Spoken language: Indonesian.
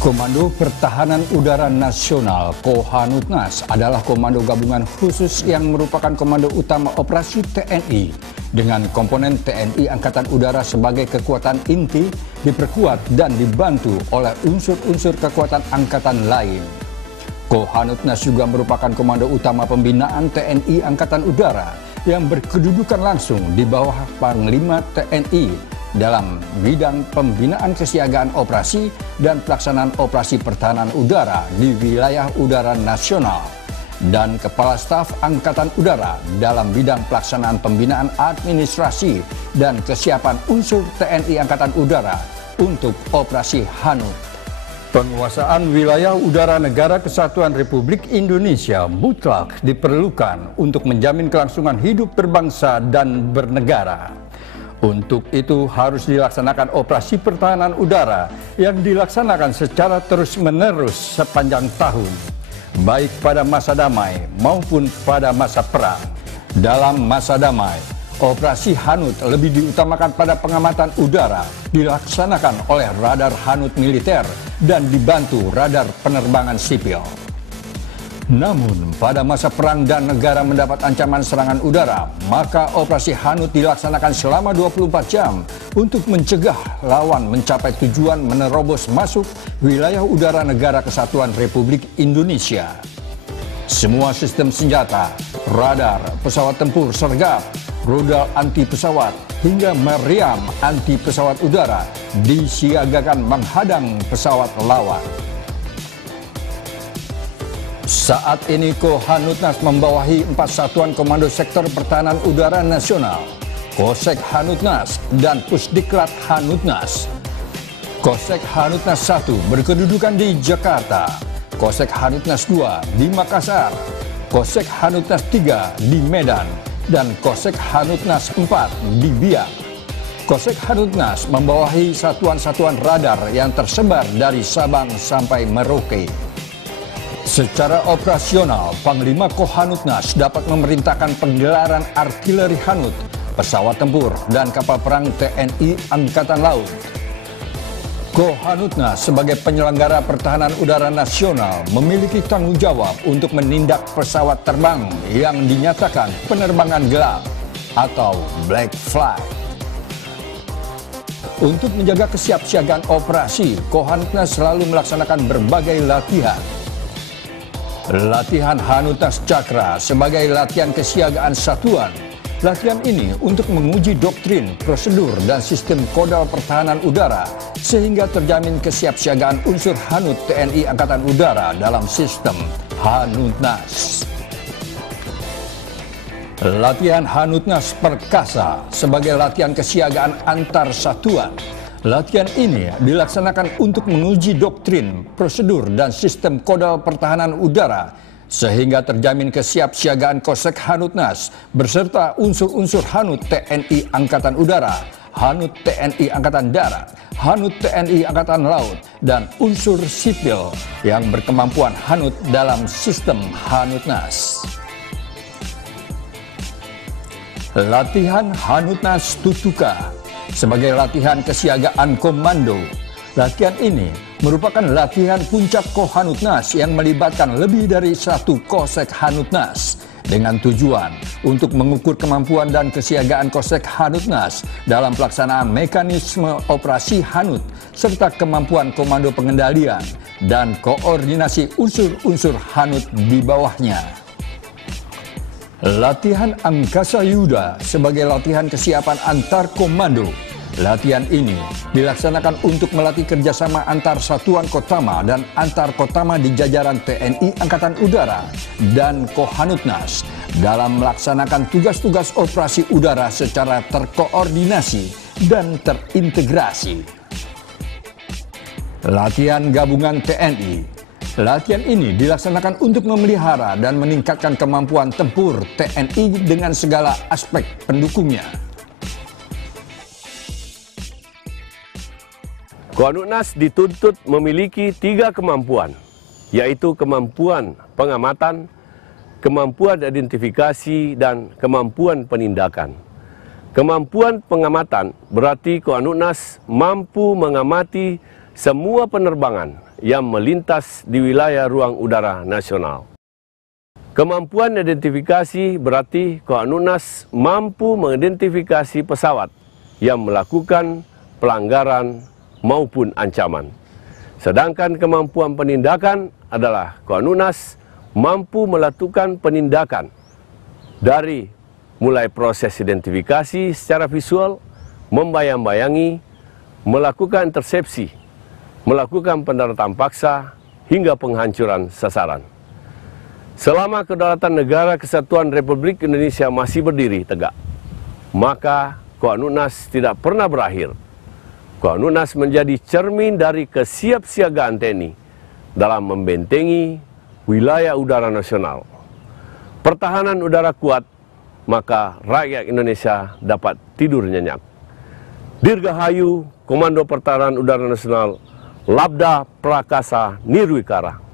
Komando Pertahanan Udara Nasional Kohanutnas adalah komando gabungan khusus yang merupakan komando utama operasi TNI dengan komponen TNI Angkatan Udara sebagai kekuatan inti, diperkuat dan dibantu oleh unsur-unsur kekuatan angkatan lain. Kohanutnas juga merupakan komando utama pembinaan TNI Angkatan Udara yang berkedudukan langsung di bawah Panglima TNI dalam bidang pembinaan kesiagaan operasi dan pelaksanaan operasi pertahanan udara di wilayah udara nasional, dan Kepala Staf Angkatan Udara dalam bidang pelaksanaan pembinaan administrasi dan kesiapan unsur TNI Angkatan Udara untuk operasi Hanut. Penguasaan wilayah udara Negara Kesatuan Republik Indonesia mutlak diperlukan untuk menjamin kelangsungan hidup berbangsa dan bernegara. Untuk itu harus dilaksanakan operasi pertahanan udara yang dilaksanakan secara terus-menerus sepanjang tahun, baik pada masa damai maupun pada masa perang. Dalam masa damai, operasi Hanut lebih diutamakan pada pengamatan udara, dilaksanakan oleh radar Hanut militer dan dibantu radar penerbangan sipil. Namun, pada masa perang dan negara mendapat ancaman serangan udara, maka operasi Hanut dilaksanakan selama 24 jam untuk mencegah lawan mencapai tujuan menerobos masuk wilayah udara Negara Kesatuan Republik Indonesia. Semua sistem senjata, radar, pesawat tempur sergap, rudal anti pesawat, hingga meriam anti pesawat udara disiagakan menghadang pesawat lawan. Saat ini Kohanutnas membawahi 4 satuan komando sektor pertahanan udara nasional, Kosek Hanutnas dan Pusdiklat Hanutnas. Kosek Hanutnas 1 berkedudukan di Jakarta, Kosek Hanutnas 2 di Makassar, Kosek Hanutnas 3 di Medan, dan Kosek Hanutnas 4 di Biak. Kosek Hanutnas membawahi satuan-satuan radar yang tersebar dari Sabang sampai Merauke. Secara operasional, Panglima Kohanutnas dapat memerintahkan penggelaran artileri Hanut, pesawat tempur, dan kapal perang TNI Angkatan Laut. Kohanutnas sebagai penyelenggara pertahanan udara nasional memiliki tanggung jawab untuk menindak pesawat terbang yang dinyatakan penerbangan gelap atau black flight. Untuk menjaga kesiapsiagaan operasi, Kohanutnas selalu melaksanakan berbagai latihan. Latihan Hanutnas Cakra sebagai latihan kesiagaan satuan. Latihan ini untuk menguji doktrin, prosedur, dan sistem kodal pertahanan udara sehingga terjamin kesiapsiagaan unsur Hanut TNI Angkatan Udara dalam sistem Hanutnas. Latihan Hanutnas Perkasa sebagai latihan kesiagaan antar satuan. Latihan ini dilaksanakan untuk menguji doktrin, prosedur, dan sistem kodal pertahanan udara sehingga terjamin kesiapsiagaan Kosek Hanutnas beserta unsur-unsur Hanut TNI Angkatan Udara, Hanut TNI Angkatan Darat, Hanut TNI Angkatan Laut, dan unsur sipil yang berkemampuan Hanut dalam sistem Hanutnas. Latihan Hanutnas Tutuka sebagai latihan kesiagaan komando. Latihan ini merupakan latihan puncak Kohanutnas yang melibatkan lebih dari 1 Kosek Hanutnas dengan tujuan untuk mengukur kemampuan dan kesiagaan Kosek Hanutnas dalam pelaksanaan mekanisme operasi Hanut serta kemampuan komando pengendalian dan koordinasi unsur-unsur Hanut di bawahnya. Latihan Angkasa Yuda sebagai latihan kesiapan antar komando. Latihan ini dilaksanakan untuk melatih kerjasama antar satuan Kotama dan antar Kotama di jajaran TNI Angkatan Udara dan Kohanutnas dalam melaksanakan tugas-tugas operasi udara secara terkoordinasi dan terintegrasi. Latihan Gabungan TNI. Latihan ini dilaksanakan untuk memelihara dan meningkatkan kemampuan tempur TNI dengan segala aspek pendukungnya. Kohanutnas dituntut memiliki 3 kemampuan, yaitu kemampuan pengamatan, kemampuan identifikasi, dan kemampuan penindakan. Kemampuan pengamatan berarti Kohanutnas mampu mengamati semua penerbangan yang melintas di wilayah ruang udara nasional. Kemampuan identifikasi berarti Kohanutnas mampu mengidentifikasi pesawat yang melakukan pelanggaran maupun ancaman. Sedangkan kemampuan penindakan adalah Kohanutnas mampu melakukan penindakan dari mulai proses identifikasi secara visual, membayang-bayangi, melakukan intersepsi, melakukan pendaratan paksa, hingga penghancuran sasaran. Selama kedaulatan negara kesatuan Republik Indonesia masih berdiri tegak, maka Kohanutnas tidak pernah berakhir. Kohanutnas menjadi cermin dari kesiapsiagaan TNI dalam membentengi wilayah udara nasional. Pertahanan udara kuat, maka rakyat Indonesia dapat tidur nyenyak. Dirgahayu Komando Pertahanan Udara Nasional, Labda Prakasa Nirwikara.